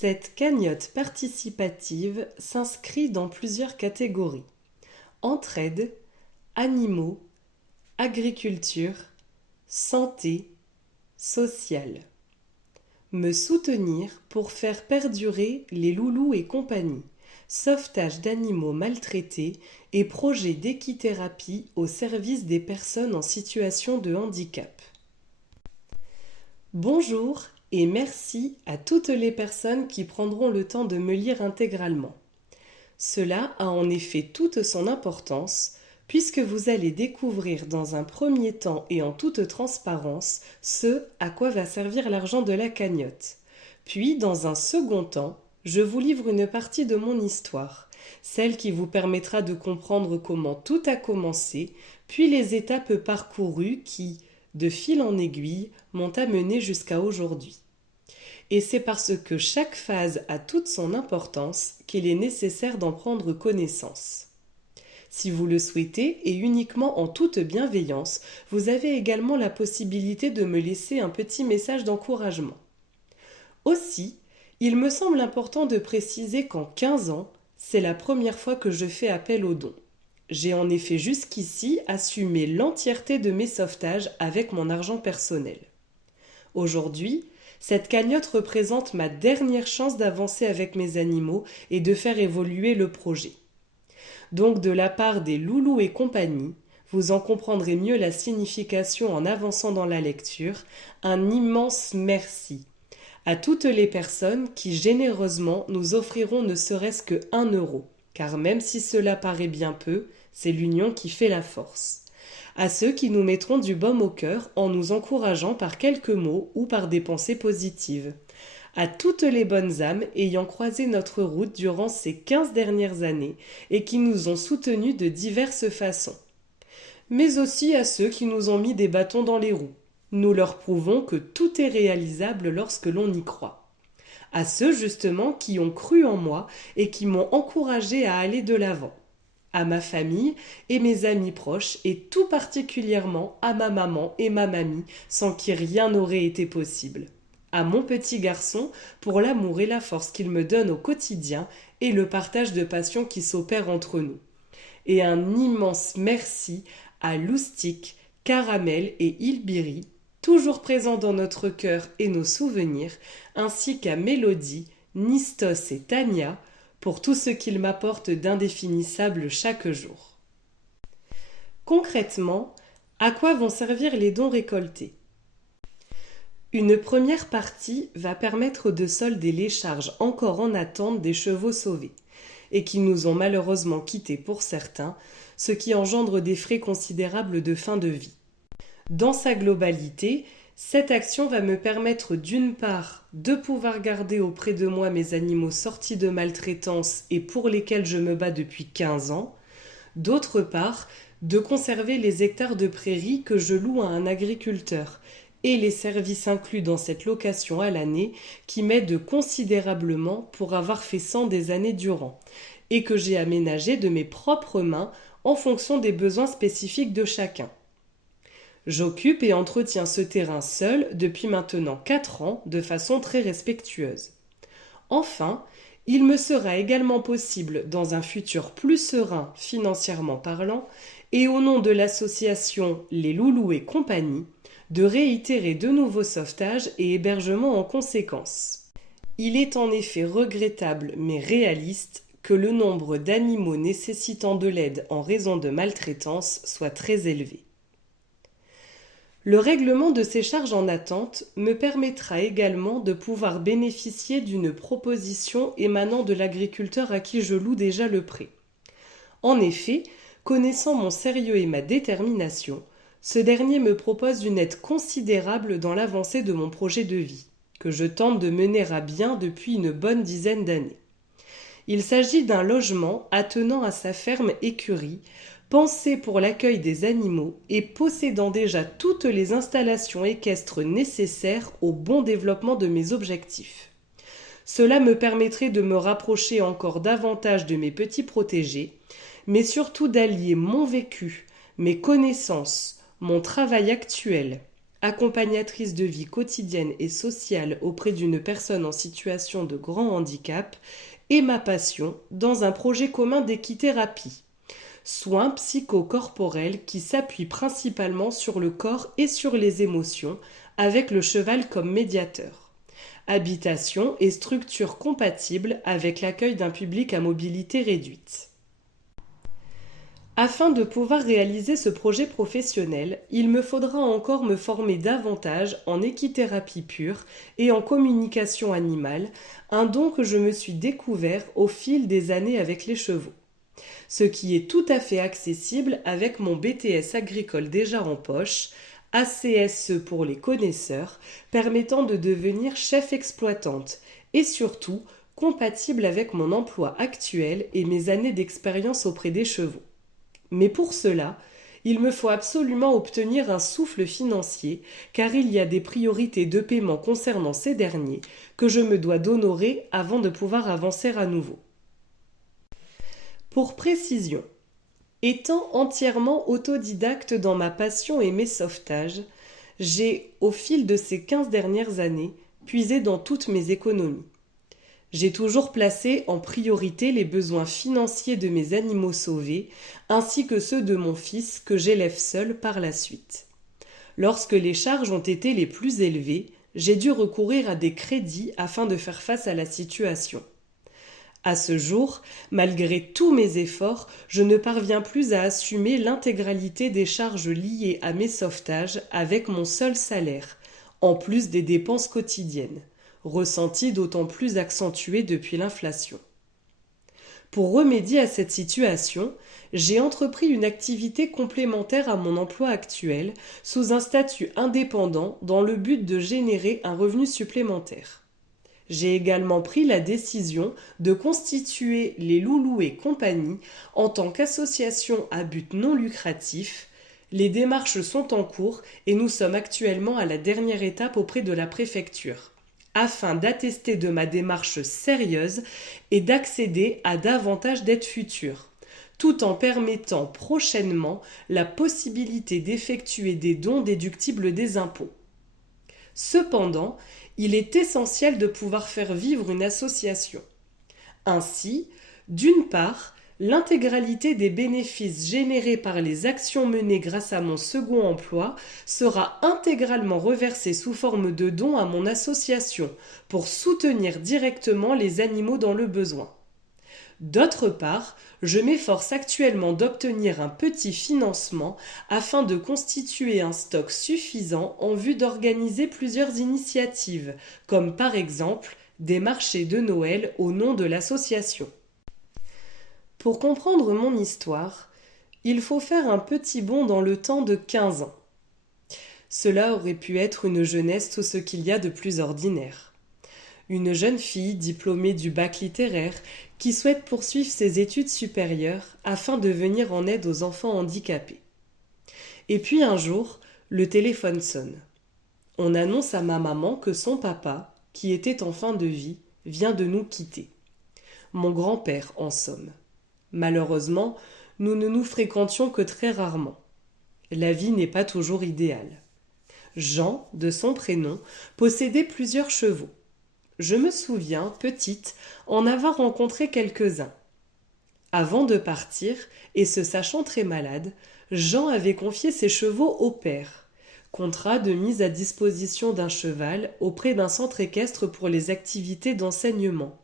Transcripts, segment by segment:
Cette cagnotte participative s'inscrit dans plusieurs catégories: entraide, animaux, agriculture, santé, social. Me soutenir pour faire perdurer les loulous et compagnie, sauvetage d'animaux maltraités et projet d'équithérapie au service des personnes en situation de handicap. Bonjour et merci à toutes les personnes qui prendront le temps de me lire intégralement. Cela a en effet toute son importance puisque vous allez découvrir dans un premier temps et en toute transparence ce à quoi va servir l'argent de la cagnotte. Puis, dans un second temps, je vous livre une partie de mon histoire, celle qui vous permettra de comprendre comment tout a commencé, puis les étapes parcourues qui, de fil en aiguille, m'ont amené jusqu'à aujourd'hui. Et c'est parce que chaque phase a toute son importance qu'il est nécessaire d'en prendre connaissance. Si vous le souhaitez, et uniquement en toute bienveillance, vous avez également la possibilité de me laisser un petit message d'encouragement. Aussi, il me semble important de préciser qu'en 15 ans, c'est la première fois que je fais appel aux dons. J'ai en effet jusqu'ici assumé l'entièreté de mes sauvetages avec mon argent personnel. Aujourd'hui, cette cagnotte représente ma dernière chance d'avancer avec mes animaux et de faire évoluer le projet. Donc de la part des loulous et compagnie, vous en comprendrez mieux la signification en avançant dans la lecture, un immense merci à toutes les personnes qui généreusement nous offriront ne serait-ce que 1 euro, car même si cela paraît bien peu, c'est l'union qui fait la force. À ceux qui nous mettront du baume au cœur en nous encourageant par quelques mots ou par des pensées positives. À toutes les bonnes âmes ayant croisé notre route durant ces 15 dernières années et qui nous ont soutenus de diverses façons. Mais aussi à ceux qui nous ont mis des bâtons dans les roues. Nous leur prouvons que tout est réalisable lorsque l'on y croit. À ceux justement qui ont cru en moi et qui m'ont encouragé à aller de l'avant. À ma famille et mes amis proches et tout particulièrement à ma maman et ma mamie sans qui rien n'aurait été possible. À mon petit garçon pour l'amour et la force qu'il me donne au quotidien et le partage de passion qui s'opère entre nous. Et un immense merci à Loustic, Caramel et Ilbiri, toujours présents dans notre cœur et nos souvenirs, ainsi qu'à Mélodie, Nistos et Tania, pour tout ce qu'ils m'apportent d'indéfinissable chaque jour. Concrètement, à quoi vont servir les dons récoltés ? Une première partie va permettre de solder les charges encore en attente des chevaux sauvés, et qui nous ont malheureusement quittés pour certains, ce qui engendre des frais considérables de fin de vie. Dans sa globalité, cette action va me permettre d'une part de pouvoir garder auprès de moi mes animaux sortis de maltraitance et pour lesquels je me bats depuis 15 ans, d'autre part de conserver les hectares de prairies que je loue à un agriculteur et les services inclus dans cette location à l'année qui m'aident considérablement pour avoir fait 100 des années durant et que j'ai aménagé de mes propres mains en fonction des besoins spécifiques de chacun. J'occupe et entretiens ce terrain seul depuis maintenant 4 ans de façon très respectueuse. Enfin, il me sera également possible, dans un futur plus serein financièrement parlant, et au nom de l'association Les Loulous et compagnie, de réitérer de nouveaux sauvetages et hébergements en conséquence. Il est en effet regrettable mais réaliste que le nombre d'animaux nécessitant de l'aide en raison de maltraitance soit très élevé. Le règlement de ces charges en attente me permettra également de pouvoir bénéficier d'une proposition émanant de l'agriculteur à qui je loue déjà le prêt. En effet, connaissant mon sérieux et ma détermination, ce dernier me propose une aide considérable dans l'avancée de mon projet de vie, que je tente de mener à bien depuis une bonne dizaine d'années. Il s'agit d'un logement attenant à sa ferme écurie, pensé pour l'accueil des animaux et possédant déjà toutes les installations équestres nécessaires au bon développement de mes objectifs. Cela me permettrait de me rapprocher encore davantage de mes petits protégés, mais surtout d'allier mon vécu, mes connaissances, mon travail actuel, accompagnatrice de vie quotidienne et sociale auprès d'une personne en situation de grand handicap, et ma passion dans un projet commun d'équithérapie. Soins psychocorporels qui s'appuient principalement sur le corps et sur les émotions, avec le cheval comme médiateur. Habitation et structure compatibles avec l'accueil d'un public à mobilité réduite. Afin de pouvoir réaliser ce projet professionnel, il me faudra encore me former davantage en équithérapie pure et en communication animale, un don que je me suis découvert au fil des années avec les chevaux. Ce qui est tout à fait accessible avec mon BTS agricole déjà en poche, ACSE pour les connaisseurs, permettant de devenir chef exploitante et surtout compatible avec mon emploi actuel et mes années d'expérience auprès des chevaux. Mais pour cela, il me faut absolument obtenir un souffle financier, car il y a des priorités de paiement concernant ces derniers que je me dois d'honorer avant de pouvoir avancer à nouveau. Pour précision, étant entièrement autodidacte dans ma passion et mes sauvetages, j'ai, au fil de ces 15 dernières années, puisé dans toutes mes économies. J'ai toujours placé en priorité les besoins financiers de mes animaux sauvés, ainsi que ceux de mon fils que j'élève seul par la suite. Lorsque les charges ont été les plus élevées, j'ai dû recourir à des crédits afin de faire face à la situation. À ce jour, malgré tous mes efforts, je ne parviens plus à assumer l'intégralité des charges liées à mes sauvetages avec mon seul salaire, en plus des dépenses quotidiennes, ressenties d'autant plus accentuées depuis l'inflation. Pour remédier à cette situation, j'ai entrepris une activité complémentaire à mon emploi actuel sous un statut indépendant dans le but de générer un revenu supplémentaire. J'ai également pris la décision de constituer les Loulous et compagnie en tant qu'association à but non lucratif. Les démarches sont en cours et nous sommes actuellement à la dernière étape auprès de la préfecture, afin d'attester de ma démarche sérieuse et d'accéder à davantage d'aides futures, tout en permettant prochainement la possibilité d'effectuer des dons déductibles des impôts. Cependant, il est essentiel de pouvoir faire vivre une association. Ainsi, d'une part, l'intégralité des bénéfices générés par les actions menées grâce à mon second emploi sera intégralement reversée sous forme de dons à mon association pour soutenir directement les animaux dans le besoin. D'autre part, je m'efforce actuellement d'obtenir un petit financement afin de constituer un stock suffisant en vue d'organiser plusieurs initiatives, comme par exemple des marchés de Noël au nom de l'association. Pour comprendre mon histoire, il faut faire un petit bond dans le temps de 15 ans. Cela aurait pu être une jeunesse tout ce qu'il y a de plus ordinaire. Une jeune fille diplômée du bac littéraire qui souhaite poursuivre ses études supérieures afin de venir en aide aux enfants handicapés. Et puis un jour, le téléphone sonne. On annonce à ma maman que son papa, qui était en fin de vie, vient de nous quitter. Mon grand-père, en somme. Malheureusement, nous ne nous fréquentions que très rarement. La vie n'est pas toujours idéale. Jean, de son prénom, possédait plusieurs chevaux. Je me souviens, petite, en avoir rencontré quelques-uns. Avant de partir, et se sachant très malade, Jean avait confié ses chevaux au père. Contrat de mise à disposition d'un cheval auprès d'un centre équestre pour les activités d'enseignement,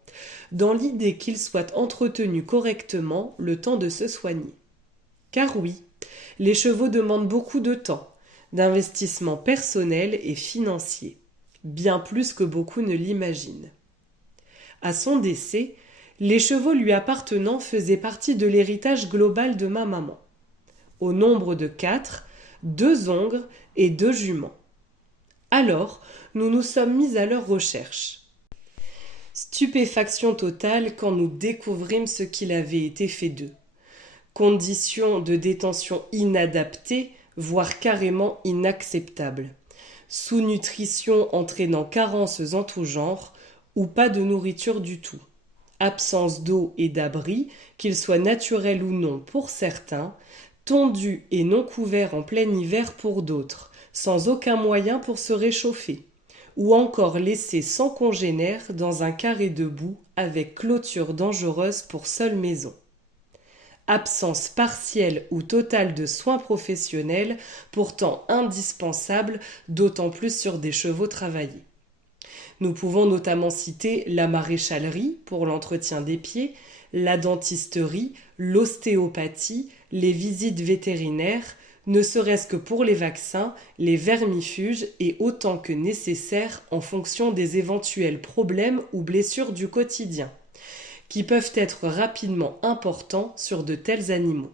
dans l'idée qu'il soit entretenu correctement le temps de se soigner. Car oui, les chevaux demandent beaucoup de temps, d'investissement personnel et financier. Bien plus que beaucoup ne l'imaginent. À son décès, les chevaux lui appartenant faisaient partie de l'héritage global de ma maman. Au nombre de 4, 2 ongres et 2 juments. Alors, nous nous sommes mis à leur recherche. Stupéfaction totale quand nous découvrîmes ce qu'il avait été fait d'eux. Conditions de détention inadaptées, voire carrément inacceptables. Sous-nutrition entraînant carences en tout genre, ou pas de nourriture du tout. Absence d'eau et d'abri, qu'ils soient naturels ou non pour certains, tondus et non couverts en plein hiver pour d'autres, sans aucun moyen pour se réchauffer, ou encore laissés sans congénère dans un carré de boue avec clôture dangereuse pour seule maison. Absence partielle ou totale de soins professionnels, pourtant indispensables, d'autant plus sur des chevaux travaillés. Nous pouvons notamment citer la maréchalerie pour l'entretien des pieds, la dentisterie, l'ostéopathie, les visites vétérinaires, ne serait-ce que pour les vaccins, les vermifuges et autant que nécessaire en fonction des éventuels problèmes ou blessures du quotidien, qui peuvent être rapidement importants sur de tels animaux.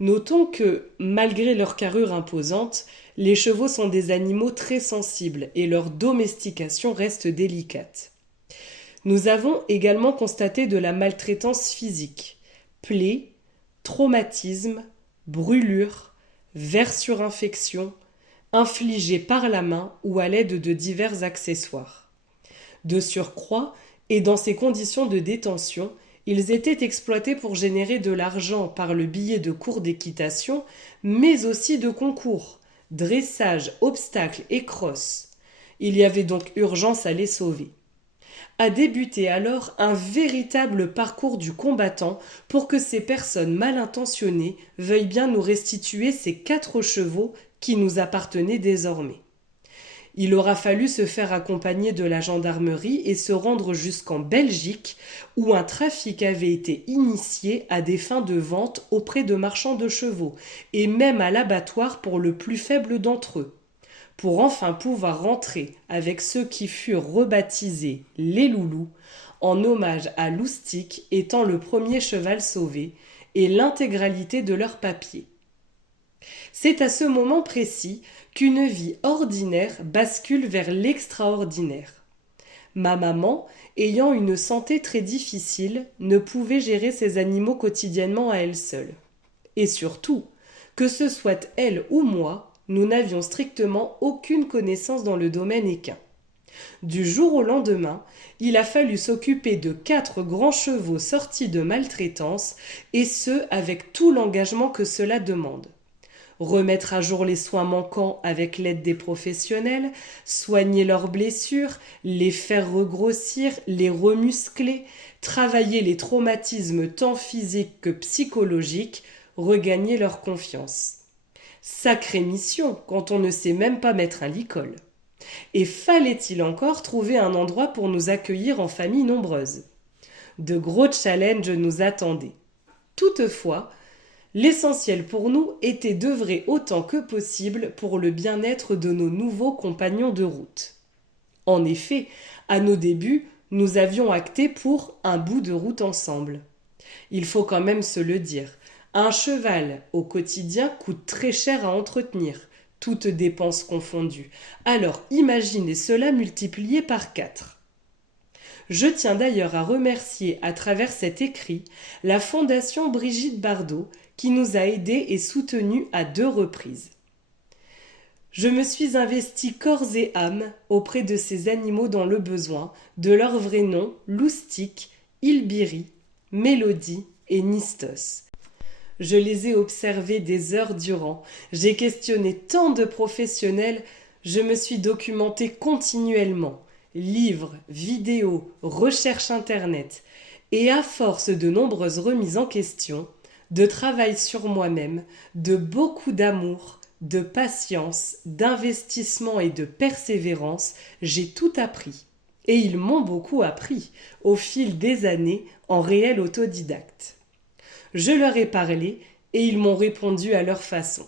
Notons que, malgré leur carrure imposante, les chevaux sont des animaux très sensibles et leur domestication reste délicate. Nous avons également constaté de la maltraitance physique, plaies, traumatismes, brûlures, vers sur infection, infligées par la main ou à l'aide de divers accessoires. De surcroît, et dans ces conditions de détention, ils étaient exploités pour générer de l'argent par le billet de cours d'équitation, mais aussi de concours, dressage, obstacles et crosses. Il y avait donc urgence à les sauver. A débuté alors un véritable parcours du combattant pour que ces personnes mal intentionnées veuillent bien nous restituer ces 4 chevaux qui nous appartenaient désormais. Il aura fallu se faire accompagner de la gendarmerie et se rendre jusqu'en Belgique où un trafic avait été initié à des fins de vente auprès de marchands de chevaux et même à l'abattoir pour le plus faible d'entre eux, pour enfin pouvoir rentrer avec ceux qui furent rebaptisés les loulous en hommage à Loustic étant le premier cheval sauvé et l'intégralité de leurs papiers. C'est à ce moment précis qu'une vie ordinaire bascule vers l'extraordinaire. Ma maman, ayant une santé très difficile, ne pouvait gérer ses animaux quotidiennement à elle seule. Et surtout, que ce soit elle ou moi, nous n'avions strictement aucune connaissance dans le domaine équin. Du jour au lendemain, il a fallu s'occuper de 4 grands chevaux sortis de maltraitance, et ce avec tout l'engagement que cela demande. Remettre à jour les soins manquants avec l'aide des professionnels, soigner leurs blessures, les faire regrossir, les remuscler, travailler les traumatismes tant physiques que psychologiques, regagner leur confiance. Sacrée mission quand on ne sait même pas mettre un licol. Et fallait-il encore trouver un endroit pour nous accueillir en famille nombreuse? De gros challenges nous attendaient. Toutefois, l'essentiel pour nous était d'œuvrer autant que possible pour le bien-être de nos nouveaux compagnons de route. En effet, à nos débuts, nous avions acté pour un bout de route ensemble. Il faut quand même se le dire, un cheval au quotidien coûte très cher à entretenir, toutes dépenses confondues. Alors imaginez cela multiplié par 4. Je tiens d'ailleurs à remercier à travers cet écrit la Fondation Brigitte Bardot qui nous a aidés et soutenus à 2 reprises. Je me suis investie corps et âme auprès de ces animaux dans le besoin, de leur vrai nom, Loustic, Ilbiri, Mélodie et Nistos. Je les ai observés des heures durant, j'ai questionné tant de professionnels, je me suis documentée continuellement. Livres, vidéos, recherches internet, et à force de nombreuses remises en question, de travail sur moi-même, de beaucoup d'amour, de patience, d'investissement et de persévérance, j'ai tout appris. Et ils m'ont beaucoup appris, au fil des années, en réel autodidacte. Je leur ai parlé, et ils m'ont répondu à leur façon.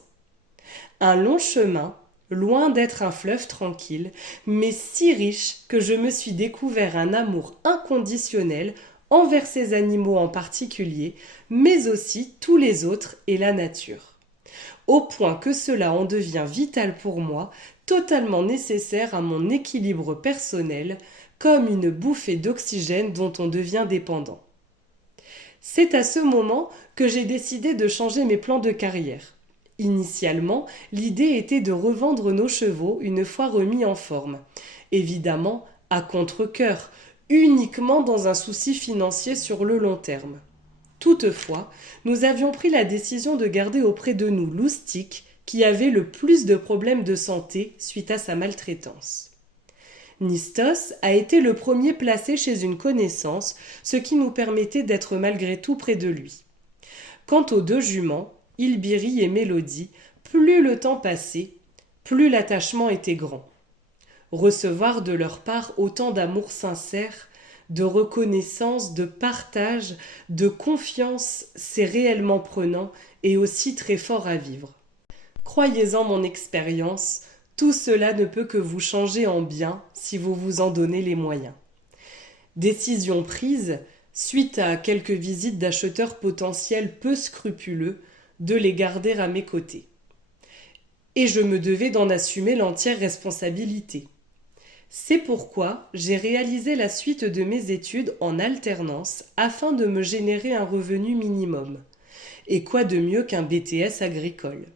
Un long chemin, loin d'être un fleuve tranquille, mais si riche que je me suis découvert un amour inconditionnel envers ces animaux en particulier, mais aussi tous les autres et la nature. Au point que cela en devient vital pour moi, totalement nécessaire à mon équilibre personnel, comme une bouffée d'oxygène dont on devient dépendant. C'est à ce moment que j'ai décidé de changer mes plans de carrière. Initialement, l'idée était de revendre nos chevaux une fois remis en forme. Évidemment, à contre-cœur, uniquement dans un souci financier sur le long terme. Toutefois, nous avions pris la décision de garder auprès de nous Loustic, qui avait le plus de problèmes de santé suite à sa maltraitance. Nistos a été le premier placé chez une connaissance, ce qui nous permettait d'être malgré tout près de lui. Quant aux deux juments, Ilbiri et Mélodie, plus le temps passait, plus l'attachement était grand. Recevoir de leur part autant d'amour sincère, de reconnaissance, de partage, de confiance, c'est réellement prenant et aussi très fort à vivre. Croyez-en mon expérience, tout cela ne peut que vous changer en bien si vous vous en donnez les moyens. Décision prise, suite à quelques visites d'acheteurs potentiels peu scrupuleux, de les garder à mes côtés. Et je me devais d'en assumer l'entière responsabilité. C'est pourquoi j'ai réalisé la suite de mes études en alternance afin de me générer un revenu minimum. Et quoi de mieux qu'un BTS agricole ?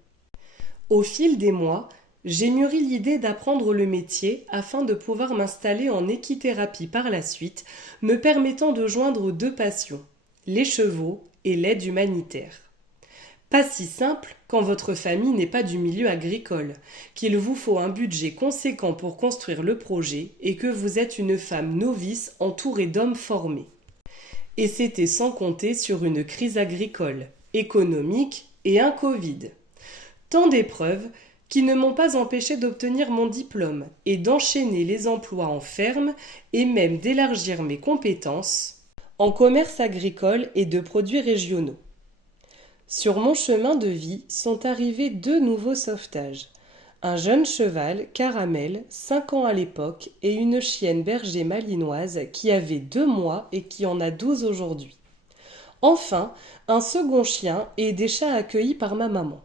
Au fil des mois, j'ai mûri l'idée d'apprendre le métier afin de pouvoir m'installer en équithérapie par la suite, me permettant de joindre deux passions, les chevaux et l'aide humanitaire. Pas si simple quand votre famille n'est pas du milieu agricole, qu'il vous faut un budget conséquent pour construire le projet et que vous êtes une femme novice entourée d'hommes formés. Et c'était sans compter sur une crise agricole, économique et un Covid. Tant d'épreuves qui ne m'ont pas empêché d'obtenir mon diplôme et d'enchaîner les emplois en ferme et même d'élargir mes compétences en commerce agricole et de produits régionaux. Sur mon chemin de vie sont arrivés deux nouveaux sauvetages. Un jeune cheval, Caramel, 5 ans à l'époque, et une chienne berger malinoise qui avait 2 mois et qui en a 12 aujourd'hui. Enfin, un second chien et des chats accueillis par ma maman.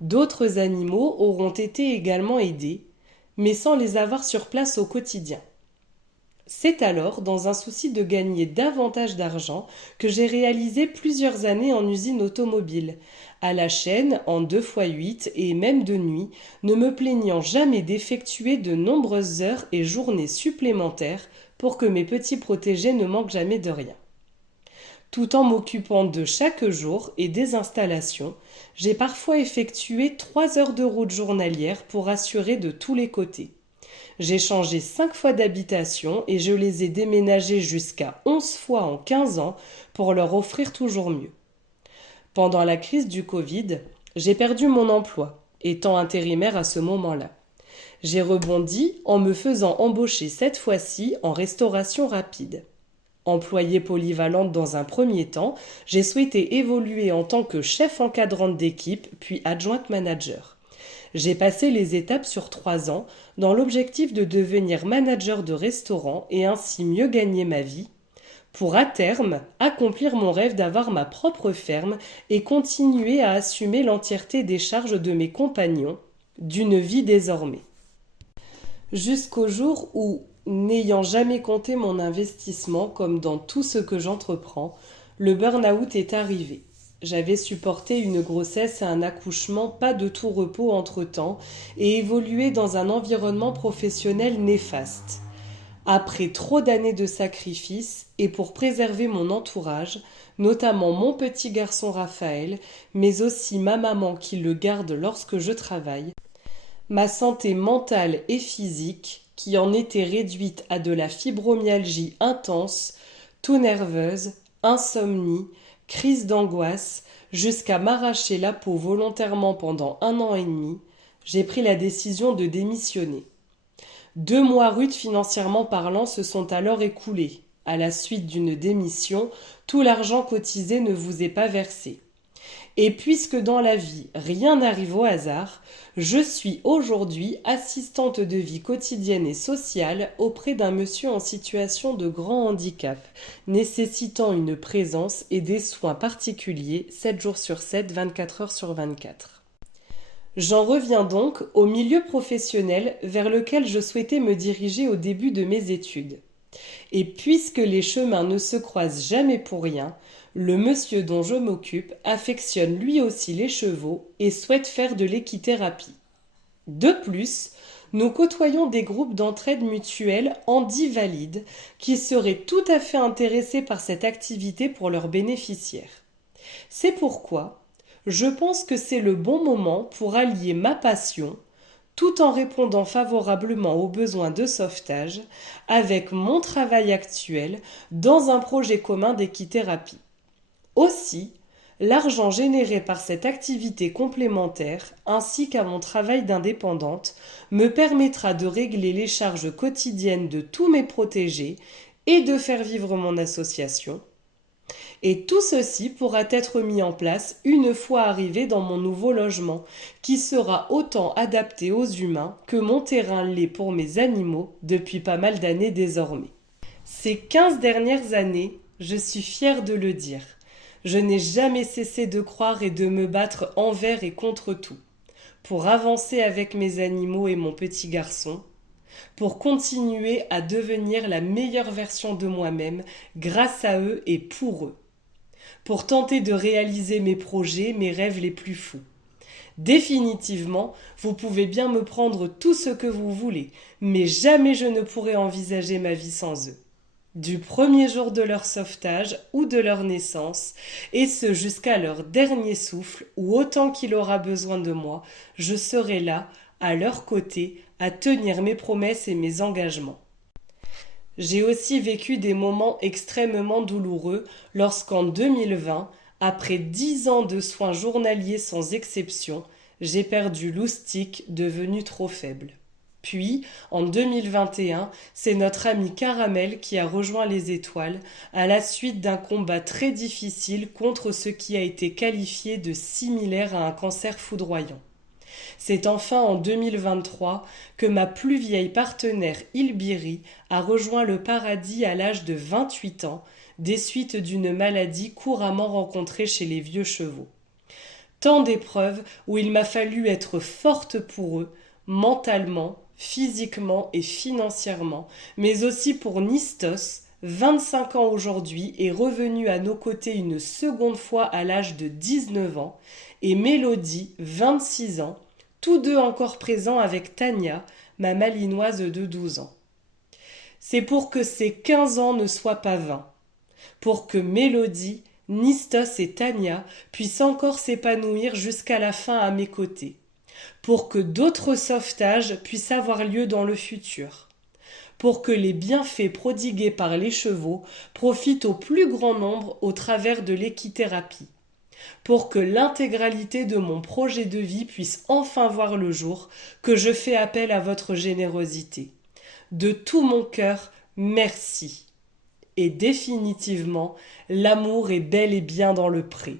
D'autres animaux auront été également aidés, mais sans les avoir sur place au quotidien. C'est alors, dans un souci de gagner davantage d'argent, que j'ai réalisé plusieurs années en usine automobile, à la chaîne en 2x8 et même de nuit, ne me plaignant jamais d'effectuer de nombreuses heures et journées supplémentaires pour que mes petits protégés ne manquent jamais de rien. Tout en m'occupant de chaque jour et des installations, j'ai parfois effectué 3 heures de route journalière pour assurer de tous les côtés. J'ai changé 5 fois d'habitation et je les ai déménagés jusqu'à 11 fois en 15 ans pour leur offrir toujours mieux. Pendant la crise du Covid, j'ai perdu mon emploi, étant intérimaire à ce moment-là. J'ai rebondi en me faisant embaucher cette fois-ci en restauration rapide. Employée polyvalente dans un premier temps, j'ai souhaité évoluer en tant que chef encadrante d'équipe puis adjointe manager. J'ai passé les étapes sur 3 ans dans l'objectif de devenir manager de restaurant et ainsi mieux gagner ma vie, pour à terme accomplir mon rêve d'avoir ma propre ferme et continuer à assumer l'entièreté des charges de mes compagnons, d'une vie désormais. Jusqu'au jour où, n'ayant jamais compté mon investissement comme dans tout ce que j'entreprends, le burn-out est arrivé. J'avais supporté une grossesse et un accouchement pas de tout repos entre-temps et évolué dans un environnement professionnel néfaste. Après trop d'années de sacrifices et pour préserver mon entourage, notamment mon petit garçon Raphaël, mais aussi ma maman qui le garde lorsque je travaille, ma santé mentale et physique, qui en était réduite à de la fibromyalgie intense, toux nerveuse, insomnie, crise d'angoisse, jusqu'à m'arracher la peau volontairement pendant 1 an et demi, j'ai pris la décision de démissionner. 2 mois rudes financièrement parlant se sont alors écoulés. À la suite d'une démission, tout l'argent cotisé ne vous est pas versé. Et puisque dans la vie, rien n'arrive au hasard, je suis aujourd'hui assistante de vie quotidienne et sociale auprès d'un monsieur en situation de grand handicap, nécessitant une présence et des soins particuliers 7 jours sur 7, 24 heures sur 24. J'en reviens donc au milieu professionnel vers lequel je souhaitais me diriger au début de mes études. Et puisque les chemins ne se croisent jamais pour rien, le monsieur dont je m'occupe affectionne lui aussi les chevaux et souhaite faire de l'équithérapie. De plus, nous côtoyons des groupes d'entraide mutuelle handi-valides qui seraient tout à fait intéressés par cette activité pour leurs bénéficiaires. C'est pourquoi je pense que c'est le bon moment pour allier ma passion, tout en répondant favorablement aux besoins de sauvetage, avec mon travail actuel dans un projet commun d'équithérapie. Aussi, l'argent généré par cette activité complémentaire, ainsi qu'à mon travail d'indépendante, me permettra de régler les charges quotidiennes de tous mes protégés et de faire vivre mon association. Et tout ceci pourra être mis en place une fois arrivé dans mon nouveau logement, qui sera autant adapté aux humains que mon terrain l'est pour mes animaux depuis pas mal d'années désormais. Ces 15 dernières années, je suis fière de le dire, je n'ai jamais cessé de croire et de me battre envers et contre tout, pour avancer avec mes animaux et mon petit garçon, pour continuer à devenir la meilleure version de moi-même grâce à eux et pour eux, pour tenter de réaliser mes projets, mes rêves les plus fous. Définitivement, vous pouvez bien me prendre tout ce que vous voulez, mais jamais je ne pourrai envisager ma vie sans eux. Du premier jour de leur sauvetage ou de leur naissance, et ce jusqu'à leur dernier souffle, ou autant qu'il aura besoin de moi, je serai là, à leur côté, à tenir mes promesses et mes engagements. J'ai aussi vécu des moments extrêmement douloureux lorsqu'en 2020, après 10 ans de soins journaliers sans exception, j'ai perdu Loustic devenu trop faible. Puis, en 2021, c'est notre ami Caramel qui a rejoint les étoiles à la suite d'un combat très difficile contre ce qui a été qualifié de similaire à un cancer foudroyant. C'est enfin en 2023 que ma plus vieille partenaire Ilbiri a rejoint le paradis à l'âge de 28 ans, des suites d'une maladie couramment rencontrée chez les vieux chevaux. Tant d'épreuves où il m'a fallu être forte pour eux, mentalement, physiquement et financièrement, mais aussi pour Nistos, 25 ans aujourd'hui, est revenu à nos côtés une seconde fois à l'âge de 19 ans, et Mélodie, 26 ans, tous deux encore présents avec Tania, ma malinoise de 12 ans. C'est pour que ces 15 ans ne soient pas vains, pour que Mélodie, Nistos et Tania puissent encore s'épanouir jusqu'à la fin à mes côtés, pour que d'autres sauvetages puissent avoir lieu dans le futur, pour que les bienfaits prodigués par les chevaux profitent au plus grand nombre au travers de l'équithérapie, pour que l'intégralité de mon projet de vie puisse enfin voir le jour, que je fais appel à votre générosité. De tout mon cœur, merci. Et définitivement, l'amour est bel et bien dans le pré.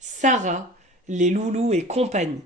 Sarah, les loulous et compagnie.